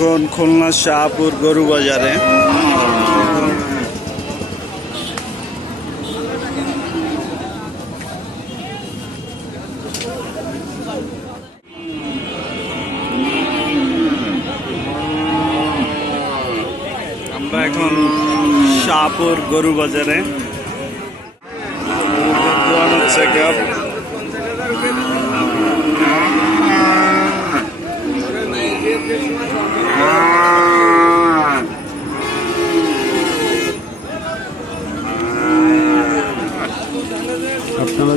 এখন খুলনা শাহপুর গরু বাজারে। আমরা এখন শাহপুর গরু বাজারে। হচ্ছে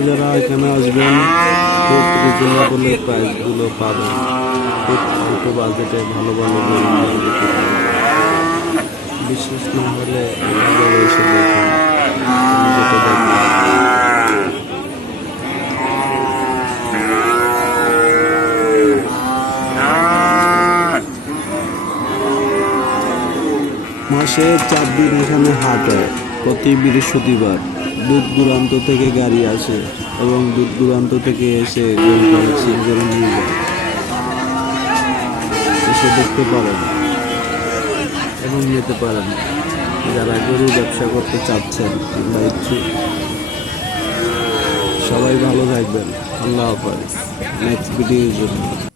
যারা এখানে আসবেন প্রাইসগুলো পাবেন। বাজেটে ভালো ভালো বিশেষ না হলে মাসে চার দিন এখানে হাট হয়, প্রতি বৃহস্পতিবার। দূর দূরান্ত থেকে গাড়ি আসে এবং দূর দূরান্ত থেকে এসে এসে দেখতে পারেন এবং নিতে পারেন যারা গরু ব্যবসা করতে চাচ্ছেন কিংবা ইচ্ছুক সবাই ভালো থাকবেন। আল্লাহ হাফাজ। নেক্সট ভিডিওর জন্য।